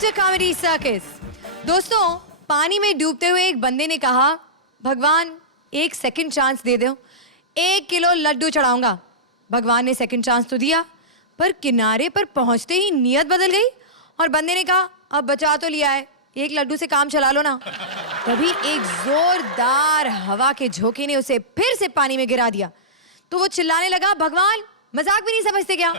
To comedy circus. दोस्तों, पानी में डूबते हुए एक बंदे ने कहा, भगवान एक सेकंड चांस दे दो, 1 किलो लड्डू चढ़ाऊंगा। भगवान ने सेकंड चांस तो दिया, पर किनारे पर पहुंचते ही नियत बदल गई और बंदे ने कहा, अब बचा तो लिया है, 1 लड्डू से काम चला लो ना। तभी एक जोरदार हवा के झोंके ने उसे फिर से पानी में गिरा दिया। तो वो चिल्लाने लगा, भगवान मजाक भी नहीं समझते क्या?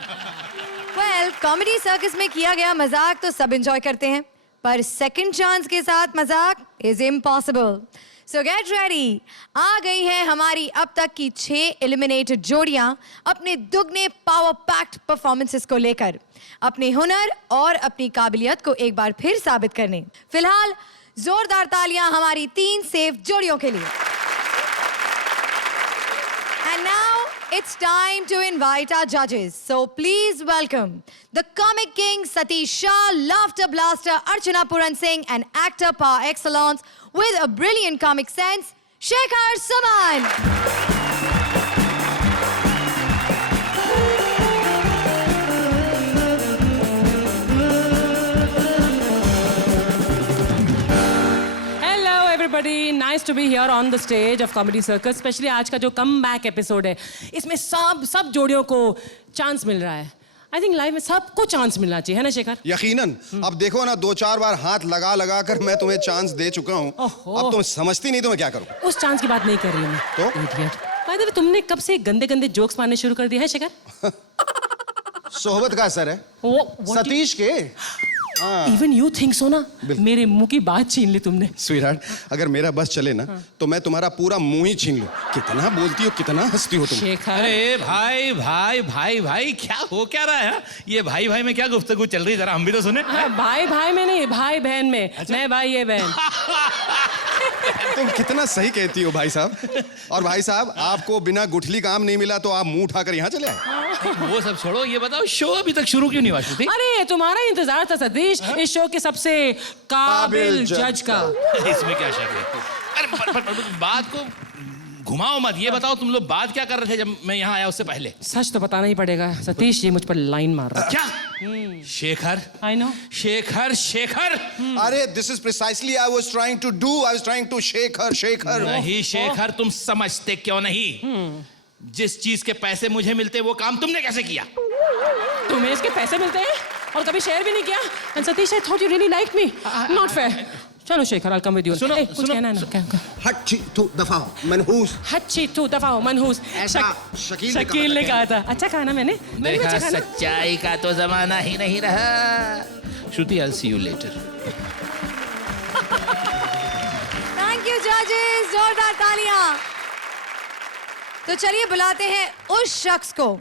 वेल, कॉमेडी सर्कस में किया गया मजाक तो सब एंजॉय करते हैं, पर सेकंड चांस के साथ मजाक is impossible. So get ready. आ गई है हमारी अब तक की 6 एलिमिनेटेड जोड़ियां अपने दुगने पावर पैक्ड परफॉर्मेंसेस को लेकर अपने हुनर और अपनी काबिलियत को एक बार फिर साबित करने। फिलहाल जोरदार तालियां हमारी 3 सेफ जोड़ियों के लिए। And now it's time to invite our judges. So please welcome the comic king Satish Shah, laughter blaster Archana Puran Singh, and actor par excellence with a brilliant comic sense, Shekhar Suman. Everybody, nice to be here on the stage of Comedy Circus. Especially आज का जो comeback episode है, इसमें सब जोड़ियों को chance मिल रहा है। I think life में सबको चांस मिलना चाहिए, है ना शेखर? यकीनन। अब देखो ना, 2-4 बार हाथ लगा कर मैं तुम्हें चांस दे चुका हूँ। अब तुम समझती नहीं तो मैं क्या करूँ? उस चांस की बात नहीं कर रही हूँ मैं। तो? By the way, तुमने कब से गंदे गंदे जोक्स मारने शुरू कर दिया है शेखर? सोहबत का असर है सतीश के। Even you think so ना? मेरे मुंह की बात छीन ली तुमने। स्वीटहार्ट, अगर मेरा बस चले ना तो मैं तुम्हारा पूरा मुंह ही छीन लूं। कितना बोलती हो, कितना हंसती हो तुम। शेखर, अरे भाई भाई भाई भाई, क्या हो क्या रहा है? ये भाई भाई में क्या गुफ्तगू चल रही है, जरा हम भी तो सुने। भाई भाई में नहीं, भाई बहन में। अच्छा? मैं भाई, ये बहन। तुम कितना सही कहती हो भाई साहब। और भाई साहब, आपको बिना गुठली काम नहीं मिला तो आप मुंह उठाकर यहाँ चले आए। वो सब छोड़ो, ये बताओ शो अभी तक शुरू क्यों नहीं हुआ? श्रुति, अरे तुम्हारा इंतजार था सतीश, इस शो के सबसे काबिल जज का। इसमें क्या शक है? अरे पर बात को घुमाओ मत, ये बताओ तुम लोग बात क्या कर रहे थे जब मैं यहाँ आया उससे पहले? सच तो बताना ही पड़ेगा सतीश, ये मुझ पर लाइन मार रहा है। क्या? शेखर? I know. शेखर शेखर। अरे this is precisely I was trying to do, I was trying to Shekhar Shekhar. नहीं शेखर, तुम समझते क्यों नहीं? जिस चीज के पैसे मुझे मिलते वो काम तुमने कैसे किया? तुम्हें इसके पैसे मिलते हैं और कभी शेयर भी नहीं किया। And Satish, I thought you really like me. Not fair. चलो शेखर, आई कम विद यू। सुनो, कुछ कहना है ना? हट तू दफा हो मनहूस। हच्ची तू दफा हो मनहूस। ऐसा शकील ने कहा था। अच्छा कहा ना मैंने? देखा, सच्चाई का तो जमाना ही नहीं रहा। श्रुति, I'll see you later. Thank you जजेस, जोरदार तालियां। तो चलिए बुलाते हैं उस शख्स को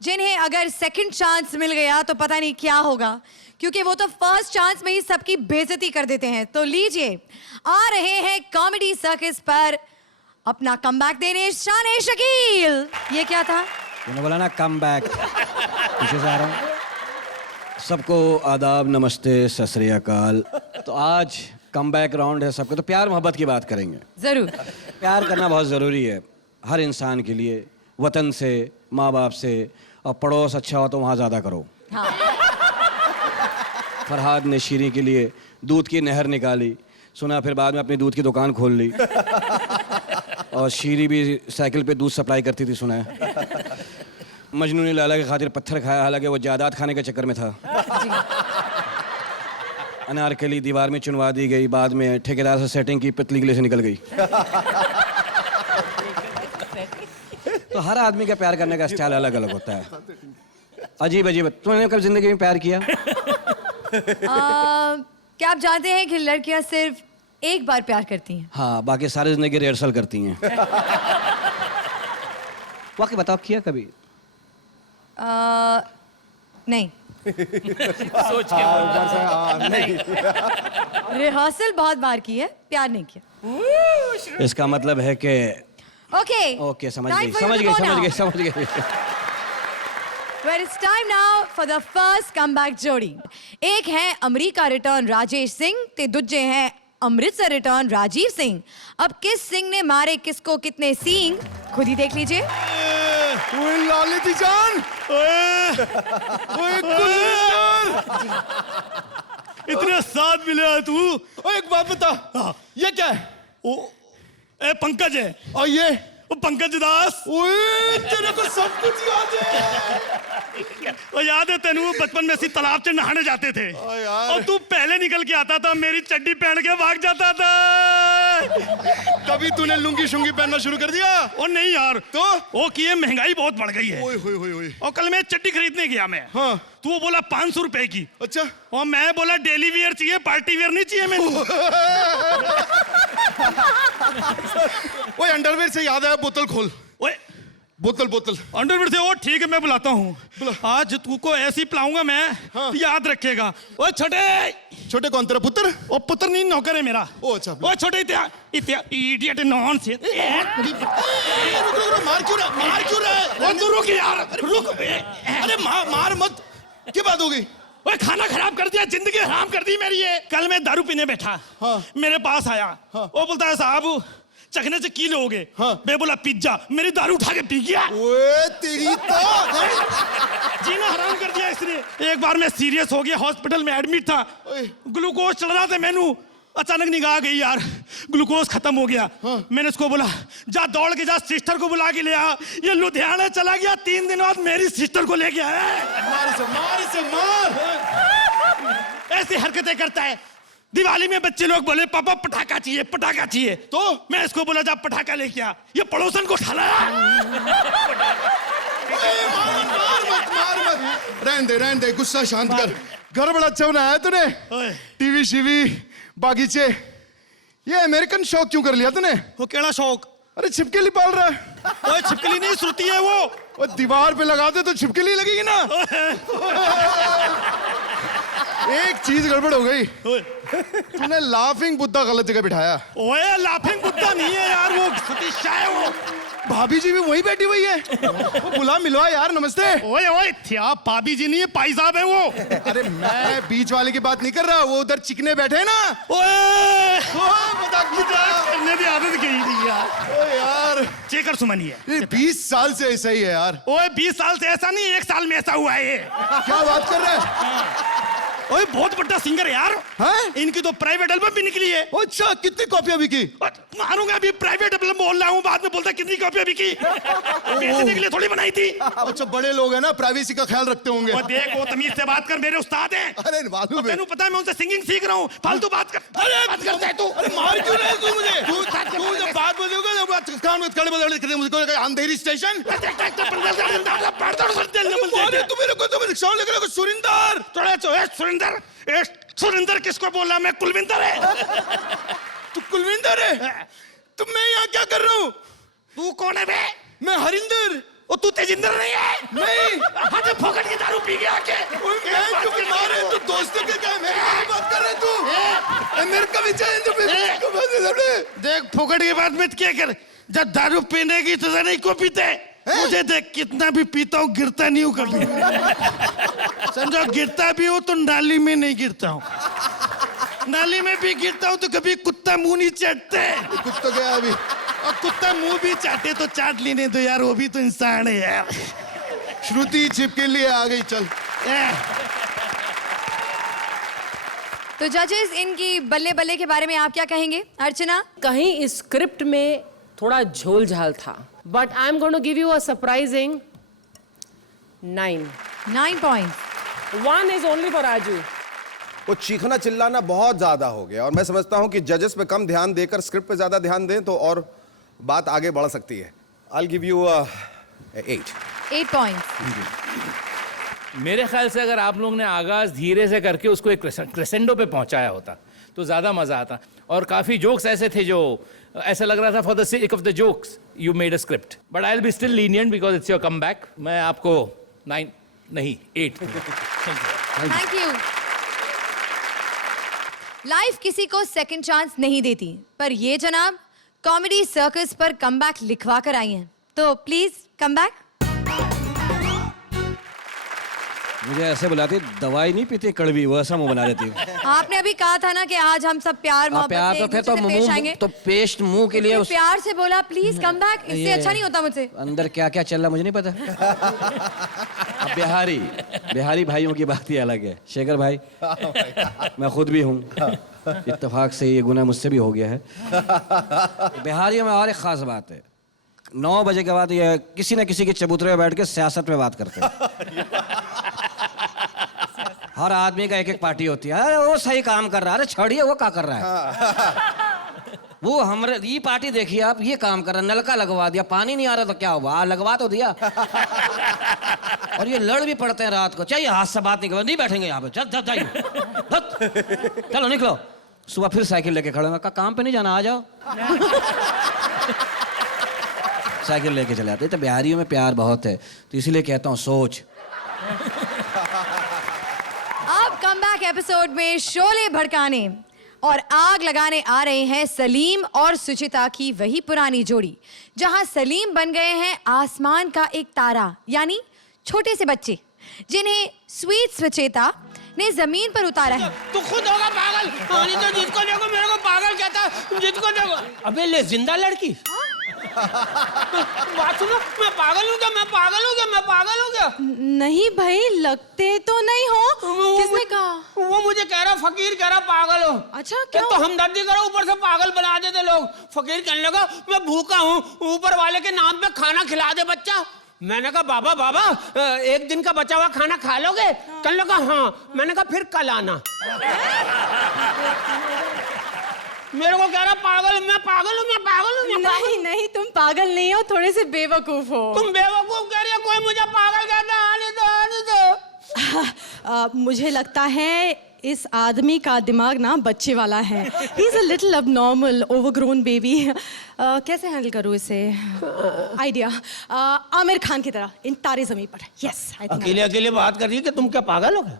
जिन्हें अगर सेकंड चांस मिल गया तो पता नहीं क्या होगा, क्योंकि वो तो फर्स्ट चांस में ही सबकी बेइज्जती कर देते हैं। तो लीजिए, आ रहे हैं कॉमेडी सर्कस पर अपना कमबैक देने शान शकील। ये क्या था? तूने बोला ना कमबैक, पीछे से आ रहा हूँ। सबको आदाब, नमस्ते, सत श्री अकाल। तो आज कमबैक राउंड है सबको, तो प्यार मोहब्बत की बात करेंगे। जरूर। प्यार करना बहुत ज़रूरी है हर इंसान के लिए, वतन से, माँ बाप से, और पड़ोस अच्छा हो तो वहाँ ज़्यादा करो। हाँ। फरहाद ने शीरी के लिए दूध की नहर निकाली, सुना फिर बाद में अपनी दूध की दुकान खोल ली। और शीरी भी साइकिल पे दूध सप्लाई करती थी, सुना है। मजनू ने लाला के खातिर पत्थर खाया, हालांकि वो जायदाद खाने के चक्कर में था। अनारकली दीवार में चुनवा दी गई, बाद में ठेकेदार से सेटिंग की, पतली गले से निकल गई। तो हर आदमी का प्यार करने का स्टाइल अलग अलग होता है, अजीब अजीब। तुमने कब जिंदगी में प्यार किया? क्या आप जानते हैं कि लड़कियां सिर्फ एक बार प्यार करती हैं? हाँ, बाकी सारी जिंदगी रिहर्सल करती हैं। वाकई बताओ, किया कभी? नहीं। सोच के नहीं। रिहर्सल बहुत बार की है, प्यार नहीं किया। इसका मतलब है कि ओके, समझ गई। Well, it's time now for the first comeback जोड़ी। एक है अमेरिका रिटर्न राजेश सिंह ते दूजे हैं अमृतसर रिटर्न राजीव सिंह। अब किस सिंह ने मारे किसको कितने सींग, खुद ही देख लीजिए। लाली जान, इतने साथ मिले तू। ओ एक बात बता, ये क्या है? ओ ए पंकज है। और ये? वो पंकज दास। ओए तेरे को सब कुछ याद है। वो याद है तेनू बचपन में ऐसी तालाब से नहाने जाते थे यार। और तू पहले निकल के आता था, मेरी चड्डी पहन के भाग जाता था। कभी तूने लुंगी शुंगी पहनना शुरू कर दिया? ओ नहीं यार, तो वो किए महंगाई बहुत बढ़ गई है। ओए होए होए होए। और कल मैं चड्डी खरीदने गया मैं। हाँ। तो वो बोला 500 रुपए की। अच्छा। और मैं बोला डेली वियर चाहिए, पार्टी वियर नहीं चाहिए मेरे। ओए अंडरवेयर से याद आया, बोतल खोल। ओए बोतल बोतल। अंडरवियर से। ओ ठीक है, मैं बुलाता हूँ। आज तुमको ऐसी पिलाऊंगा मैं। हाँ। याद रखेगा। ओ छोटे। छोटे कौन, तेरा पुत्र? ओ पुत्र नहीं, नौकर है मेरा। ओ अच्छा। ओ छोटे इडियट नॉन से। मार क्यों रहा, मार क्यों रहा है? ओ तू रुक यार, रुक। अरे मार मत। क्या बात हो गई? ओए खाना खराब कर दिया, जिंदगी हराम कर दी मेरी ये। कल मैं दारू पीने बैठा। हाँ। मेरे पास आया। हाँ। वो बोलता है साहब चखने से की लोगे? हाँ। मैं बोला पिज्जा। मेरी दारू उठा के पी गया। ओए तेरी तो जीना हराम कर दिया इसने। एक बार मैं सीरियस हो गया, हॉस्पिटल में एडमिट था। ग्लूकोज चल रहा था मैनू, अचानक निगाह गई यार, ग्लूकोज खत्म हो गया। हाँ। मैंने उसको बोला जा दौड़ के जा सिस्टर को बुला के ले आ। ये लुधियाना चला गया, 3 दिन बाद मेरी सिस्टर को लेके आया। मार इसे मार। ऐसी हरकतें करता है। दिवाली में बच्चे लोग बोले पापा पटाखा चाहिए, पटाखा चाहिए। तो मैं इसको बोला जा पटाखा लेके आ। ये पड़ोसन को ठलाया। रहने दे, गुस्सा शांत कर। घर बड़ा अच्छा बनाया है तूने, टीवी शीवी बागीचे। ये अमेरिकन शौक क्यों कर लिया तूने? वो केड़ा शौक? अरे छिपकली पाल रहा है। ओए छिपकली नहीं, श्रुति है वो। दीवार पे लगा दे तो छिपकली लगेगी ना। एक चीज गड़बड़ हो गई, तूने लाफिंग बुद्धा गलत जगह बिठाया। ओए लाफिंग बुद्धा नहीं है यार, वो सतीश शाह है वो। भाभी जी भी वहीं बैठी हुई है। वो बुला मिलवा यार, नमस्ते। ओए ओए क्या भाभी जी नहीं है, पाई साहब है वो। अरे मैं बीच वाले की बात नहीं कर रहा, वो उधर चिकने बैठे हैं ना। ओए मजाक करने की आदत गई थी यार। यार चेकर सुमन है ये 20 साल से ऐसा ही है यार। ओए 20 साल से ऐसा नहीं, 1 साल में ऐसा हुआ है ये। क्या बात कर रहा है? ओए बहुत बड़ा सिंगर है यार। हैं? इनकी तो प्राइवेट एल्बम भी निकली है। अच्छा कितनी कॉपियां बिकी? मारूंगा अभी, प्राइवेट एल्बम बोल रहा हूँ, बाद में बोलता कितनी कॉपियां बिकी। बेचने के लिए थोड़ी बनाई थी। अच्छा बड़े लोग हैं ना, प्राइवेसी का ख्याल रखते होंगे। और देख वो तमीज से बात कर, मेरे उस्ताद हैं। अरे मालूम है। तेनू पता है मैं उनसे सिंगिंग सीख रहा हूँ, फालतू बात कर। अरे बात करता है तू। अरे मार क्यों रहा है तू मुझे? तू जब बात बोलोगे ना, बात कान में खड़े बदल मुझे अंधेरी स्टेशन। अरे तू मेरे को तो रिक्शा लेकर सुरिंदर। थोड़ा सुरिंदर। सुरिंदर किसको बोला? मैं कुलविंदर है। तू कुलविंदर है? तो मैं यहाँ क्या कर रहा हूँ? तू कौन है बे? मैं हरिंदर। ओ तू तेजिंदर नहीं है? नहीं। हाँ फोकट की दारू पी गया के। मैं तू बीमार है, तू दोस्तों के क्या मेरे को बात कर रहा है तू? मेरे का भी चाहिए तो देख फोकट की बात मत क्या कर। जब दारू पीने की तो नहीं को पीते। मुझे देख कितना भी पीता हूँ, गिरता नहीं हूँ कभी। समझो गिरता भी हूँ तो नाली में नहीं गिरता हूँ। नाली में भी गिरता हूँ तो कभी कुत्ता मुंह नहीं चाटते। कुत्ता गया अभी। और कुत्ता मुंह भी चाटे तो चाट लेने दो यार, वो भी तो इंसान है यार। श्रुति छिपके लिए आ गई, चल। तो जजेस, इनकी बल्ले बल्ले के बारे में आप क्या कहेंगे? अर्चना? कहीं इस स्क्रिप्ट में थोड़ा झोल झाल था, but I am going to give you a surprising 9. 9 points. 1 is only for Raju. वो चीखना चिल्लाना बहुत ज्यादा हो गया और मैं समझता हूं कि जजेस पे कम ध्यान देकर स्क्रिप्ट पे ज्यादा ध्यान दें तो और बात आगे बढ़ सकती है. I'll give you 8. 8 points. मेरे ख्याल से अगर आप लोगों ने आगाज धीरे से करके उसको एक क्रेसेंडो पे पहुंचाया होता तो ज़्यादा मज़ा आता. और काफ़ी जोक्स ऐसे थे जो ऐसा लग रहा था for the sake of the jokes you made a script. But I will be still lenient because it's your come back. मैं आपको 9 नहीं 8. Thank you. लाइफ किसी को सेकंड चांस नहीं देती, पर ये जनाब कॉमेडी सर्कस पर कमबैक लिखवा कर आई हैं. तो प्लीज कम बैक. मुझे ऐसे बुलाती, दवाई नहीं पीती कड़वी, वो ऐसा मुंह बना देती हूँ. आपने अभी कहा था ना कि आज हम सब प्यार मोहब्बत प्यार से तो एक फिर तो दूसरे से पेश आएंगे. मुंह तो पेस्ट मुंह के लिए प्यार से बोला प्लीज कम बैक, इससे ये अच्छा नहीं होता मुझसे. अंदर क्या क्या चल रहा मुझे नहीं पता. अब बिहारी भाइयों की बात ही अलग है। शेखर भाई, मैं खुद भी हूँ, इत्तेफाक से ये गुनाह मुझसे भी हो गया है। बिहारियों में और एक खास बात है, 9 बजे के बाद ये किसी न किसी के चबूतरे में बैठ के सियासत पे बात करते हैं। हर आदमी का एक पार्टी होती है। अरे वो सही काम कर रहा है, अरे छोड़िए वो क्या कर रहा है। वो हमारे ये पार्टी देखिए आप, ये काम कर रहा है, नलका लगवा दिया, पानी नहीं आ रहा तो क्या हुआ, लगवा तो दिया। और ये लड़ भी पड़ते हैं रात को, चाहिए हाथ से बात नहीं करो, नहीं बैठेंगे यहाँ पे, चल जाइए, चलो निकलो। सुबह फिर साइकिल लेके खड़े होंगे, काम पे नहीं जाना, आ जाओ। साइकिल लेके चले आते। तो बिहारियों में प्यार बहुत है, तो इसीलिए कहता हूँ सोच। अब कमबैक एपिसोड में शोले भड़काने और आग लगाने आ रहे हैं सलीम और सुचिता की वही पुरानी जोड़ी, जहां सलीम बन गए हैं आसमान का एक तारा, यानी छोटे से बच्चे जिन्हें स्वीट सुचेता ने जमीन पर उतारा है। तू खुद होगा पागल, पानी तो जिसको देखो मेरे को पागल कहता है, जिसको देखो। अबे ले जिंदा लड़की, बात सुनो, मैं पागल हूँ क्या, मैं पागल हूँ क्या, मैं पागल हूँ क्या? नहीं भाई, लगते तो नहीं हो। किसने कहा? वो मुझे कह रहा फकीर, कह रहा पागल हो। अच्छा, क्यों? तो हमदर्दी करो, ऊपर से पागल बना देते लोग। फकीर कहने लगा मैं भूखा हूँ, ऊपर वाले के नाम पे खाना खिला दे बच्चा। मैंने कहा बाबा बाबा, एक दिन का बचा हुआ खाना खा लोगे? कहने लगा हाँ। मैंने कहा फिर कल आना। मेरे को कह रहा पागल, मैं पागल हूँ, मैं पागल हूँ। नहीं नहीं, तुम पागल नहीं हो, थोड़े से बेवकूफ हो। तुम बेवकूफ कह रही हो, कोई मुझे पागल कहता है? आने दो, आने दो। मुझे लगता है इस आदमी का दिमाग ना बच्चे वाला है। He is a little abnormal, overgrown baby। कैसे हैंडल करूँ इसे? आइडिया, आमिर खान की तरह इन तारे जमीन पर। यस, अकेले अकेले बात कर रही है कि तुम क्या पागल हो गए?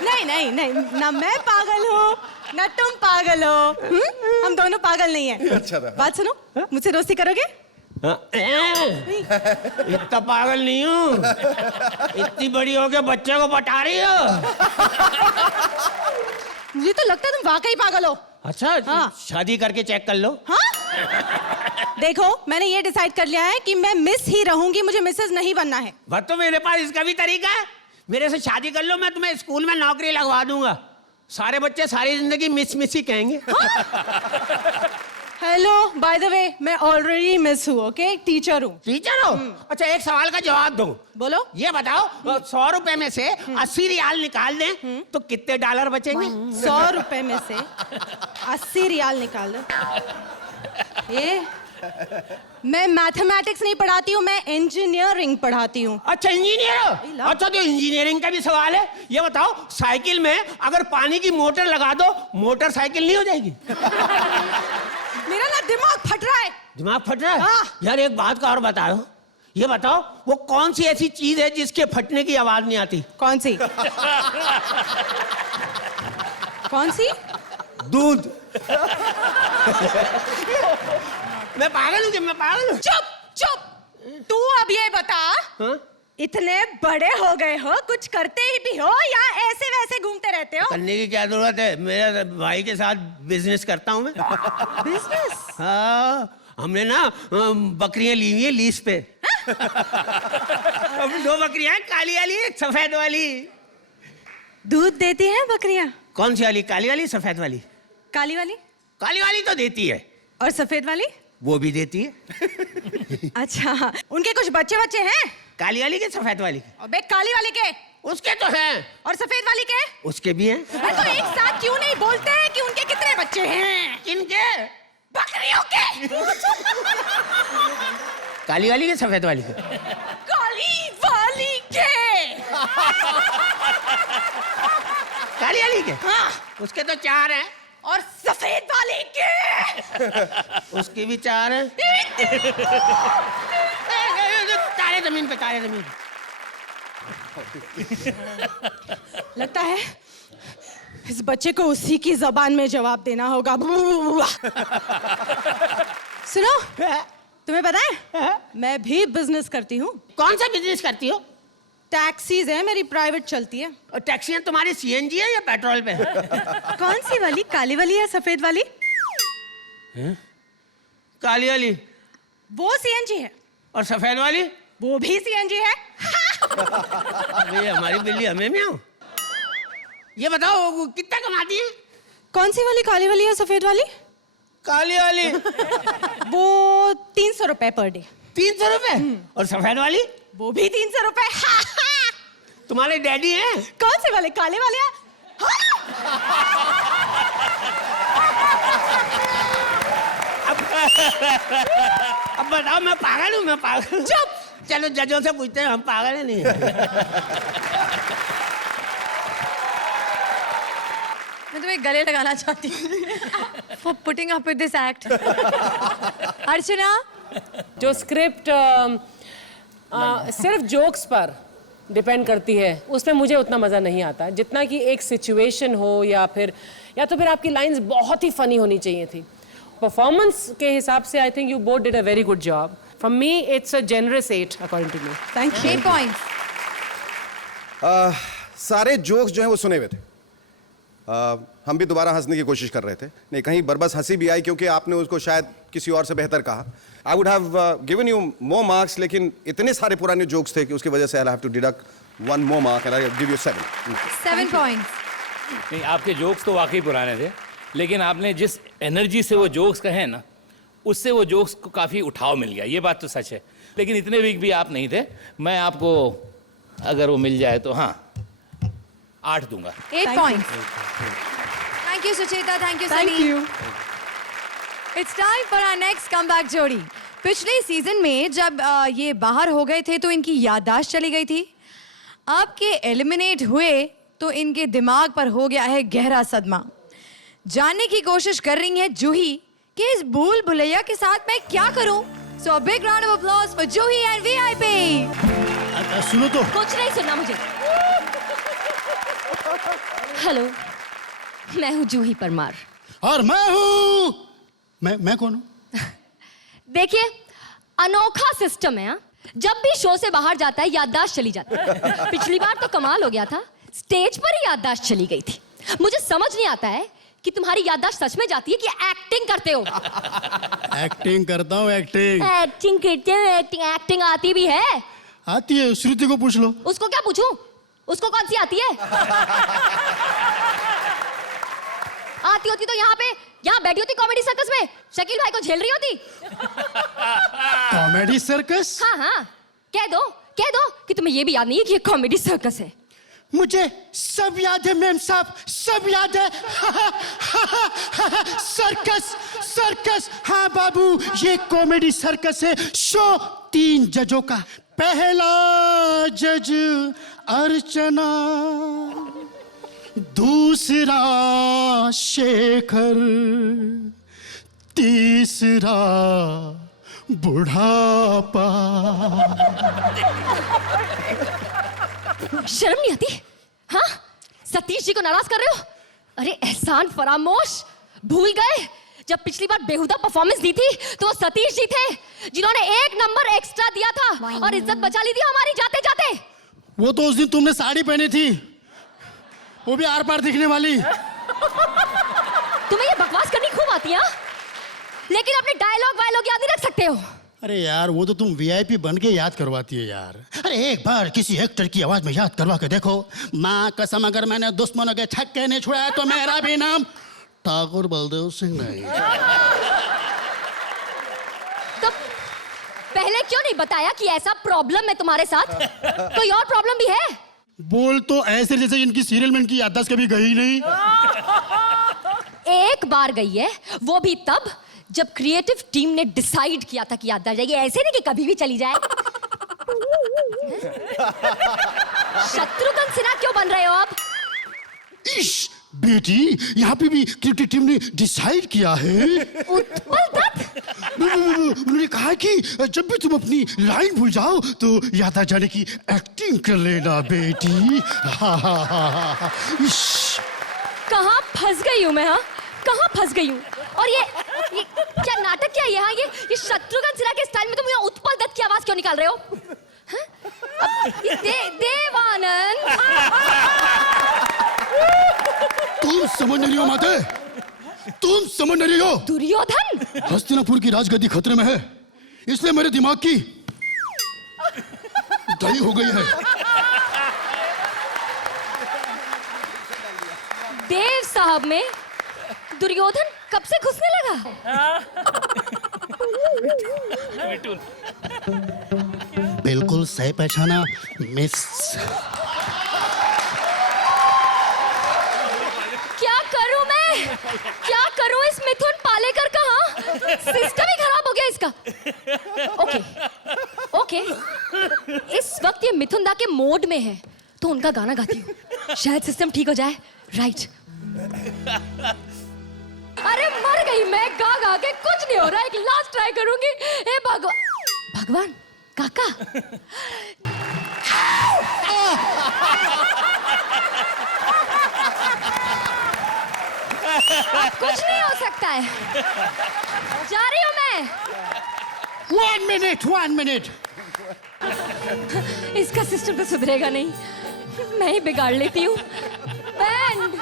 नहीं नहीं नहीं, ना मैं पागल हूँ ना तुम पागल हो। हम दोनों पागल नहीं है। अच्छा था। बात सुनो, मुझसे दोस्ती करोगे? इतना पागल नहीं हूँ, इतनी बड़ी हो के बच्चे को पटा रही हो। मुझे तो लगता है तुम वाकई पागल हो। अच्छा, हाँ। शादी करके चेक कर लो। हाँ? देखो, मैंने ये डिसाइड कर लिया है कि मैं मिस ही रहूंगी, मुझे मिसेस नहीं बनना है। बस तो मेरे पास इसका भी तरीका है, मेरे से शादी कर लो, मैं तुम्हें स्कूल में नौकरी लगवा दूंगा। सारे बच्चे सारी जिंदगी मिस मिस ही कहेंगे। हेलो, बाय द वे, मैं ऑलरेडी मिस हूँ, ओके? टीचर हूँ। टीचर हो? अच्छा, एक सवाल का जवाब दो। बोलो। ये बताओ, 100 रुपए में से 80 रियाल निकाल दें तो कितने डॉलर बचेंगे? 100 रुपए में से 80 रियाल निकाल दो। ये मैं मैथमेटिक्स नहीं पढ़ाती हूँ, मैं इंजीनियरिंग पढ़ाती हूँ। अच्छा, इंजीनियर हो? अच्छा, तो इंजीनियरिंग का भी सवाल है। ये बताओ, साइकिल में अगर पानी की मोटर लगा दो, मोटरसाइकिल नहीं हो जाएगी? मेरा ना दिमाग फट रहा है। दिमाग फट रहा है? हाँ। यार एक बात का और बताओ, ये बताओ वो कौन सी ऐसी चीज है जिसके फटने की आवाज नहीं आती? कौन सी? कौन सी? दूध। मैं पागल हूँ कि मैं पागल हूँ? चुप चुप, तू अब ये बता, हाँ? इतने बड़े हो गए हो, कुछ करते ही भी हो या ऐसे वैसे घूमते रहते हो? करने की क्या जरूरत है, मेरे भाई के साथ बिजनेस करता हूँ मैं। बिजनेस? हाँ, हमने ना बकरियां ली हुई है लीज पे। अब 2 बकरियां हैं, काली वाली एक सफेद वाली। दूध देती हैं बकरियां? कौन सी वाली, काली वाली सफेद वाली? काली वाली? काली वाली तो देती है। और सफेद वाली? वो भी देती है। अच्छा, उनके कुछ बच्चे बच्चे हैं? काली वाली के सफेद वाली के? अबे काली वाली के? उसके तो हैं। और सफेद वाली के? उसके भी हैं। अरे तो एक साथ क्यों नहीं बोलते हैं कि उनके कितने बच्चे हैं? किनके? बकरियों के। काली वाली के सफेद वाली के? काली वाली के। काली वाली के? हाँ। उसके तो 4 हैं। और सफेद वाले के? उसके भी 4 हैं। तारे जमीन पे, तारे जमीन पे। लगता है इस बच्चे को उसी की जबान में जवाब देना होगा। सुनो, तुम्हें पता है मैं भी बिजनेस करती हूँ। कौन सा बिजनेस करती हो? टैक्सीज है मेरी, प्राइवेट चलती है। और टैक्सियां तुम्हारी सीएनजी है या पेट्रोल पे? कौन सी वाली, काली वाली या सफेद वाली? काली वाली। वो सीएनजी है। और सफेद वाली? वो भी सीएनजी है। अबे हमारी बिल्ली हमें म्याऊं। ये बताओ वो कितना कमाती है? कौन सी वाली, काली वाली या सफेद वाली? काली वाली वो 300 रुपए पर डे। 300 रुपए और सफेद वाली वो भी 300 रुपए। तुम्हारे डैडी हैं? कौन से वाले, काले वाले? अब बताओ मैं पागल हूँ, मैं पागल। चुप। चलो जजों से पूछते हैं, हम पागल हैं नहीं? मैं तुम्हें गले लगाना चाहती हूँ for putting up with this act. Archana, जो स्क्रिप्ट सिर्फ जोक्स पर डिपेंड करती है उसमें मुझे उतना मज़ा नहीं आता जितना कि एक सिचुएशन हो या तो फिर आपकी लाइंस बहुत ही फनी होनी चाहिए थी। परफॉर्मेंस के हिसाब से I think you both did a very good job. For me it's a generous 8 according to me. Thank you. 8 points. सारे जोक्स जो हैं वो सुने हुए थे। हम भी दोबारा हंसने की कोशिश कर रहे थे, नहीं कहीं बरबस हंसी भी आई क्योंकि आपने उसको शायद किसी और से बेहतर कहा। I would have given you more marks, लेकिन इतने सारे पुराने जोक्स थे कि उसकी वजह से I have to deduct 1 more mark and I'll give you 7. 7 points. नहीं, आपके जोक्स तो वाकई पुराने थे, लेकिन आपने जिस एनर्जी से वो जोक्स कहे ना, उससे वो जोक्स को काफ़ी उठाव मिल गया, ये बात तो सच है। लेकिन इतने वीक भी आप नहीं थे। मैं आपको अगर वो मिल जाए तो हाँ 8 दूंगा। 8 points. Thank you Sucheta, thank you thank Sunny. You. It's time for our next comeback जोड़ी। पिछले सीजन में जब ये बाहर हो गए थे तो इनकी याददाश्त चली गई थी। अब के एलिमिनेट हुए तो इनके दिमाग पर हो गया है गहरा सदमा। जानने की कोशिश कर रही है जूही कि इस भूल भुलैया के साथ मैं क्या करूं। So big round of applause for Juhi and VIP. सुनो तो, कुछ नहीं सुनना मुझे। हेलो, मैं हूँ जूही परमार। और मैं हूँ, मैं कौन हूँ? देखिए, अनोखा सिस्टम है। हाँ? जब भी शो से बाहर जाता है याददाश्त चली जाती है। पिछली बार तो कमाल हो गया था, स्टेज पर ही याददाश्त चली गई थी। मुझे समझ नहीं आता है कि तुम्हारी याददाश्त सच में जाती है कि एक्टिंग करते हो। एक्टिंग करता हूँ, एक्टिंग। एक्टिंग करते हो, एक्टिंग आती भी है। आती है, श्रुति को पूछ लो। उसको क्या पूछूं? उसको कौन सी आती है? आती होती तो यहाँ बैठी होती कॉमेडी सर्कस में, शकील भाई को झेल रही होती। Comedy circus? हाँ, कह दो कि तुम्हें ये भी याद नहीं है कि ये कॉमेडी सर्कस है। मुझे सब याद है मैम साहब, सब याद है। सर्कस, हाँ बाबू, ये कॉमेडी सर्कस है। शो 3 जजों का। पहला जज अर्चना, दूसरा शेखर, तीसरा बुढ़ापा। शर्म नहीं आती? हाँ, सतीश जी को नाराज कर रहे हो? अरे एहसान फरामोश, भूल गए जब पिछली बार बेहुदा परफॉर्मेंस दी थी तो वो सतीश जी थे जिन्होंने 1 नंबर एक्स्ट्रा दिया था और इज्जत बचा ली थी हमारी जाते जाते। वो तो उस दिन तुमने साड़ी पहनी थी, वो भी आर पार दिखने वाली। तुम्हें ये बकवास करनी खूब आती है, लेकिन अपने डायलॉग वायलॉग याद नहीं रख सकते हो। अरे यार, वो तो तुम वीआईपी बन के याद करवाती है यार। अरे एक बार किसी एक्टर की आवाज में याद करवा के देखो। माँ कसम, अगर मैंने दुश्मनों के छक्के नहीं छुड़ाया तो मेरा भी नाम ठाकुर बलदेव सिंह नहीं। तो पहले क्यों नहीं बताया कि ऐसा प्रॉब्लम है तुम्हारे साथ? कोई और प्रॉब्लम भी है? बोल तो ऐसे जैसे इनकी सीरियल में इनकी याददाश्त कभी गई नहीं। एक बार गई है, वो भी तब जब क्रिएटिव टीम ने डिसाइड किया था कि याद आ जाएगी, ऐसे नहीं कि कभी भी चली जाए। शत्रुघ्न सिन्हा क्यों बन रहे हो अब? इश, बेटी, यहाँ पे भी क्रिएटिव टीम ने डिसाइड किया है। उत्पल दत्त? उन्होंने कहा कि जब भी तुम अपनी लाइन भूल जाओ तो याद आ जाने की एक्टिंग कर लेना बेटी। कहाँ फंस गई हूँ मैं? हाँ, कहाँ फंस गई हूँ? और ये क्या नाटक क्या है यहाँ? ये शत्रुघ्न सिन्हा के स्टाइल में तुम ये उत्पल दत्त की आवाज क्यों निकाल रहे हो? हाँ? अब ये देवानंद। तुम समझ नहीं हो माते, तुम समझ नहीं हो। दुर्योधन? हस्तिनापुर की राजगद्दी खतरे में है, इसलिए मेरे दिमाग की पिटाई हो गई है। देव साहब में दुर्योधन कब से घुसने लगा? बिल्कुल सही पहचाना मिस। क्या करूं मैं? क्या करूं इस मिथुन पालेकर का? हाँ, सिस्टम ही खराब हो गया इसका। ओके, इस वक्त ये मिथुन दा के मोड में है तो उनका गाना गाती हूँ, शायद सिस्टम ठीक हो जाए। राइट। अरे मर गई मैं गा गा के, कुछ नहीं हो रहा, एक लास्ट ट्राई करूंगी। हे भगवान काका। अब कुछ नहीं हो सकता है, जा रही हूं मैं। 1 मिनट। इसका सिस्टम तो सुधरेगा नहीं, मैं ही बिगाड़ लेती हूँ। बैंड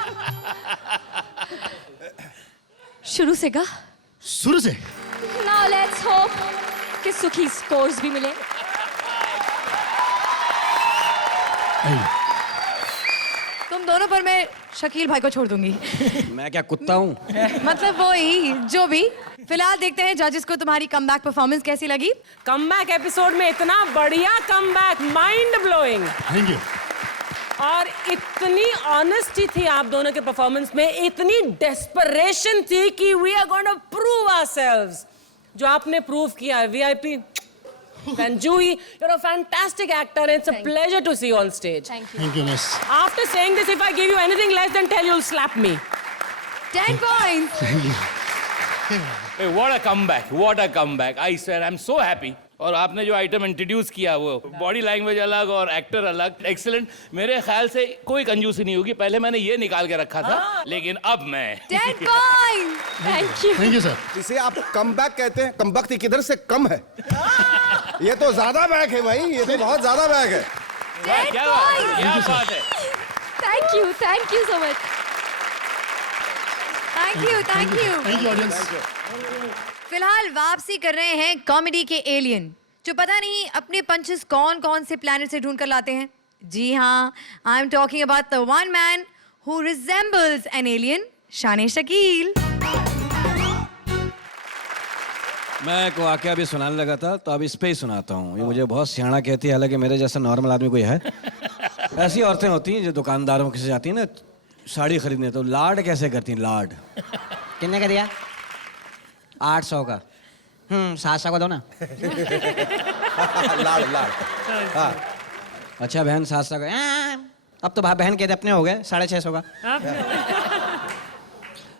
शुरू से गा। शुरू से। नाउ लेट्स होप कि सुखी स्कोर्स भी मिले। तुम दोनों पर मैं शकील भाई को छोड़ दूंगी। मैं क्या कुत्ता हूँ? मतलब वो ही जो भी। फिलहाल देखते हैं जजेस को तुम्हारी कमबैक परफॉर्मेंस कैसी लगी। कमबैक एपिसोड में इतना बढ़िया comeback, mind blowing, thank you. और इतनी ऑनेस्टी थी आप दोनों के परफॉर्मेंस में, इतनी डेस्परेशन थी कि we are going to prove ourselves, जो आपने प्रूव किया है। VIP and Juhi, you're a fantastic actor and it's a pleasure to see you on stage. Thank you, miss. After saying this, if I give you anything less than 10, you'll slap me. 10 points. Hey, what a comeback, what a comeback. I swear, I'm so happy. और आपने जो item introduce किया, वो body language अलग और actor अलग, excellent. मेरे ख्याल से कोई कंजूसी नहीं होगी, पहले मैंने ये निकाल के रखा था, लेकिन अब मैं 10 points. Thank you. Thank you sir. इसे आप कमबैक कहते हैं? कमबख्त किधर से कम है? ये तो ज्यादा बैक है भाई, ये तो बहुत ज्यादा बैक है। क्या बात है। Thank you so much. Thank you. Thank you audience. फिलहाल वापसी कर रहे हैं कॉमेडी के एलियन, जो पता नहीं अपने पंचेस कौन कौन से प्लैनेट से ढूंढ कर लाते हैं। जी हाँ, I am talking about the one man who resembles an alien, शान शकील। मैं को वाकया भी सुनाने लगा था, तो अब इस पे ही सुनाता हूँ। ये मुझे बहुत सियाना कहती है, हालांकि मेरे जैसा नॉर्मल आदमी कोई है। ऐसी औरतें होती हैं जो दुकानदारों के से जाती हैं ना साड़ी खरीदने, तो लाड कैसे करती हैं? लाड कितने का दिया? 800 का। 700 का दो ना। लाड़ लाड़। हाँ। अच्छा बहन 700 का। अब तो बहन कहते अपने हो गए 650 का।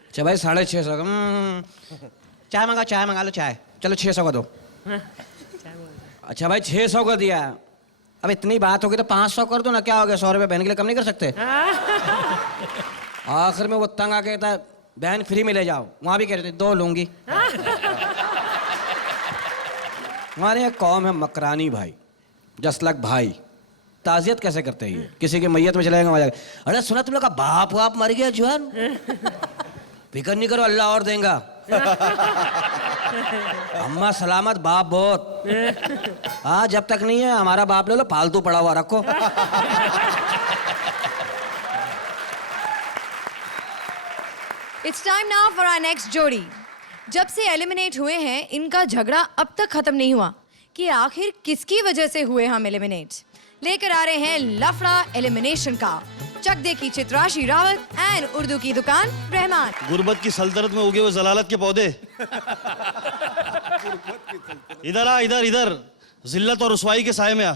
अच्छा भाई 650 का। चाय मंगा लो चाय। चलो 600 का दो। अच्छा भाई 600 का दिया, अब इतनी बात होगी तो 500 कर दो ना, क्या हो गया? 100 रुपये बहन के लिए कम नहीं कर सकते? आखिर में वो तंग आ कहता है बहन फ्री में ले जाओ, वहां भी कह रहे थे 2 लूंगी। हमारे यहाँ कौम है मकरानी भाई, जसलक भाई। ताजियत कैसे करते हैं ये? किसी की मैयत में चले जाएंगे, वहां जाके अरे सुना तुम लोग का बाप वाप मर गया जुआन, फिक्र नहीं करो अल्लाह और देगा। अम्मा सलामत, बाप बहुत। हाँ जब तक नहीं है हमारा बाप ले लो, फालतू पड़ा हुआ रखो। It's time now for our next जोड़ी। जब से एलिमिनेट हुए हैं, इनका झगड़ा अब तक खत्म नहीं हुआ कि आखिर किसकी वजह से हुए हम एलिमिनेट। लेकर आ रहे हैं लफड़ा एलिमिनेशन का चक दे की चित्राशी रावत एंड उर्दू की दुकान रहमान। गुर्बत की सल्तनत में उगे हुए जलालत के पौधे। इधर आ, इधर इधर, जिल्लत और रुसवाई के साए में आ।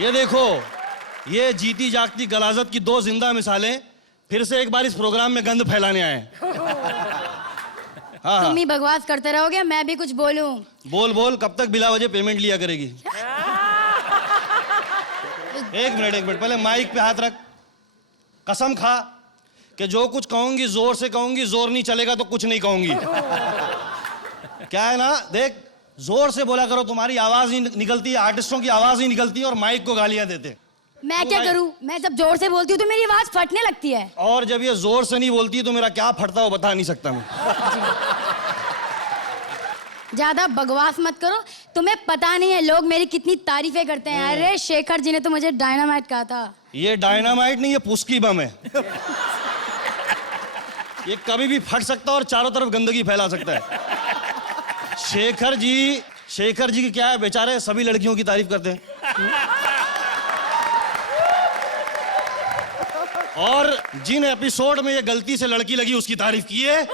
ये देखो, ये जीती जागती गलाजत की 2 जिंदा मिसालें फिर से एक बार इस प्रोग्राम में गंद फैलाने आए। हाँ तुम ही बकवास करते रहोगे, मैं भी कुछ बोलूं? बोल बोल, कब तक बिला वजह पेमेंट लिया करेगी? एक मिनट, पहले माइक पे हाथ रख। कसम खा कि जो कुछ कहूंगी जोर से कहूंगी, जोर नहीं चलेगा तो कुछ नहीं कहूंगी। क्या है ना, देख जोर से बोला करो, तुम्हारी आवाज नहीं निकलती, आर्टिस्टों की आवाज नहीं निकलती और माइक को गालियां देते। मैं क्या करूं? मैं जब जोर से बोलती हूँ तो मेरी आवाज फटने लगती है, और जब ये जोर से नहीं बोलती तो मेरा क्या फटता वो बता नहीं सकता मैं। ज्यादा बकवास मत करो, तुम्हें पता नहीं है लोग मेरी कितनी तारीफें करते हैं। अरे शेखर जी ने तो मुझे डायनामाइट कहा था। ये डायनामाइट नहीं, ये पुस्की बम है। ये कभी भी फट सकता है और चारों तरफ गंदगी फैला सकता है। शेखर जी की क्या है, बेचारे सभी लड़कियों की तारीफ करते हैं। और जिन एपिसोड में ये गलती से लड़की लगी उसकी तारीफ की है।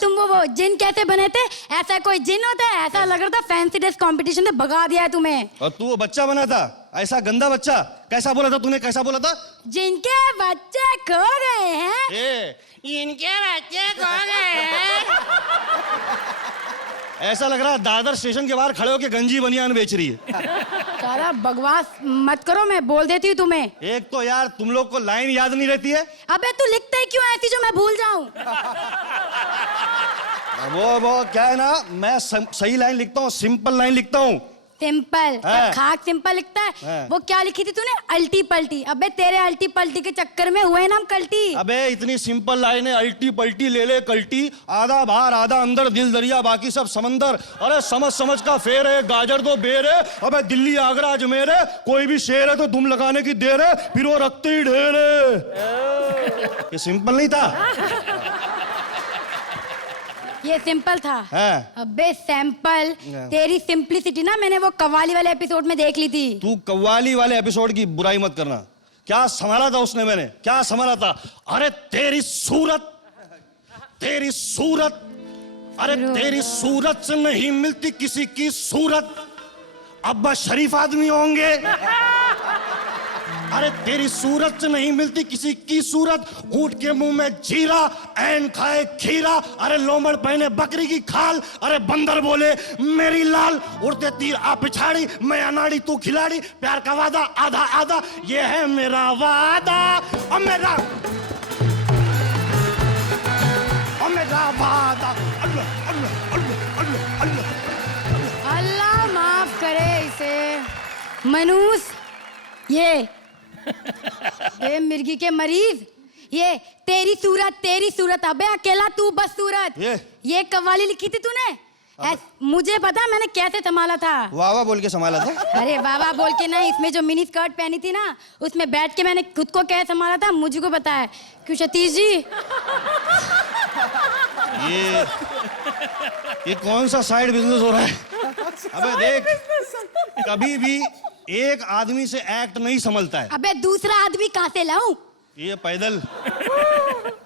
तुम वो जिन कैसे बने थे? ऐसा कोई जिन होता है? ऐसा लग रहा था फैंसी ड्रेस कंपटीशन में भगा दिया है तुम्हें। और तू वो बच्चा बना था, ऐसा गंदा बच्चा। कैसा बोला था तूने, कैसा बोला था? जिनके बच्चे खो गए हैं। इनके बच्चे खो गए हैं। ऐसा लग रहा है दादर स्टेशन के बाहर खड़े होकर गंजी बनियान बेच रही है। सारा बकवास मत करो, मैं बोल देती हूँ तुम्हें। एक तो यार तुम लोग को लाइन याद नहीं रहती है। अबे तू लिखता ही क्यों ऐसी जो मैं भूल जाऊं? वो क्या है ना, मैं सही लाइन लिखता हूँ, सिंपल लाइन लिखता हूँ। सिंपल? खाक सिंपल लिखता है। वो क्या लिखी थी तूने? अल्टी पल्टी। अबे तेरे अल्टी पल्टी के चक्कर में हुए ना हम कल्टी। अबे इतनी सिंपल लाइन है, अल्टी पल्टी ले ले कल्टी, आधा बाहर आधा अंदर, दिल दरिया बाकी सब समंदर। अरे समझ का फेर है, गाजर दो बेर है। अबे दिल्ली आगरा अजमेर है, कोई भी शेर है तो दुम लगाने की देर है, फिर वो रखते ही ढेर है। ये सिंपल नहीं था? ये सिंपल था। अबे सैंपल। तेरी सिंपलिसिटी ना मैंने वो कव्वाली वाले एपिसोड में देख ली थी। तू कव्वाली वाले एपिसोड की बुराई मत करना। क्या संभाला था उसने, मैंने क्या संभाला था? अरे तेरी सूरत, अरे तेरी सूरत से नहीं मिलती किसी की सूरत। अब्बा शरीफ आदमी होंगे। अरे तेरी सूरत से नहीं मिलती किसी की सूरत। ऊंट के मुंह में जीरा, ऐन खाए खीरा। अरे लोमड़ पहने बकरी की खाल। अरे बंदर बोले मेरी लाल। उड़ते तीर आ पिछाड़ी, मैं अनाड़ी तू खिलाड़ी। प्यार का वादा आधा आधा, ये है मेरा वादा। और मेरा वादा। अल्लाह अल्लाह अल्लाह अल्लाह अल्लाह। अल्लाह माफ करे इसे। मनूस ये मिर्गी के मरीज, ये तेरी सूरत। अबे अकेला तू बस सूरत। ये कव्वाली लिखी थी तूने? मुझे पता, मैंने कैसे संभाला था। वाह बोल के संभाला था? अरे वाह बोल के ना, इसमें जो मिनी स्कर्ट पहनी थी ना, उसमें बैठ के मैंने खुद को कैसे संभाला था मुझको पता है। क्यों सतीश जी? ये कौन सा साइड बिजनेस हो रहा है? अबे देख, कभी भी एक आदमी से एक्ट नहीं संभलता है। अबे दूसरा आदमी कहाँ से लाऊं? ये पैदल।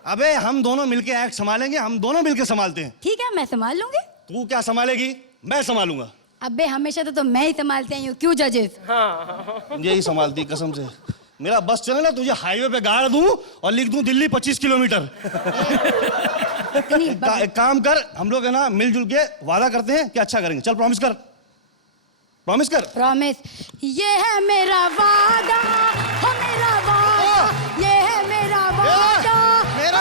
अबे हम दोनों मिलके एक्ट संभालेंगे, हम दोनों मिलके संभालते हैं। ठीक है, मैं संभाल लूंगी। तू क्या संभालेगी? मैं संभालूंगा। अबे हमेशा तो मैं ही संभालते हैं, क्यों जजेस? यही संभालती कसम से। मेरा बस चले ना, तुझे हाईवे पे गाड़ दूं और लिख दूं दिल्ली 25 किलोमीटर। एक काम कर, हम लोग है ना मिलजुल के वादा करते हैं कि अच्छा करेंगे। चल प्रॉमिस कर। प्रॉमिस। ये है मेरा वादा, हो मेरा वादा, ये है मेरा वादा, मेरा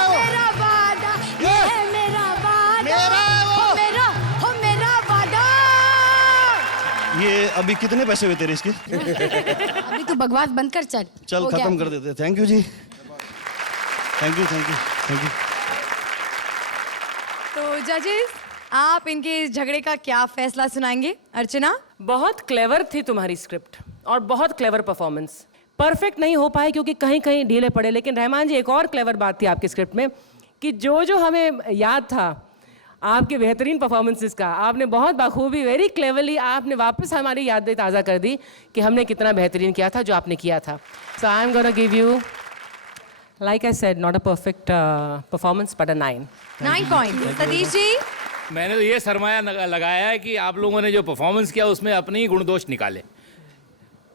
वादा, ये है मेरा वादा, हो मेरा वादा। ये अभी कितने पैसे हुए तेरे इसके? अभी तू बकवास बंद कर, चल खत्म कर देते। थैंक यू जी, थैंक यू। तो जजेस, आप इनके इस झगड़े का क्या फैसला सुनाएंगे? अर्चना? बहुत क्लेवर थी तुम्हारी स्क्रिप्ट और बहुत क्लेवर परफॉर्मेंस। परफेक्ट नहीं हो पाए क्योंकि कहीं कहीं ढीले पड़े, लेकिन रहमान जी एक और क्लेवर बात थी आपकी स्क्रिप्ट में कि जो हमें याद था आपके बेहतरीन परफॉर्मेंसेस का, आपने बहुत बखूबी, वेरी क्लेवरली आपने वापस हमारी यादें ताज़ा कर दी कि हमने कितना बेहतरीन किया था जो आपने किया था। So I am gonna give you, like I said, not a perfect performance but a 9 point. Satish ji? मैंने तो ये सरमाया लगाया है कि आप लोगों ने जो परफॉर्मेंस किया उसमें अपने ही गुण दोष निकाले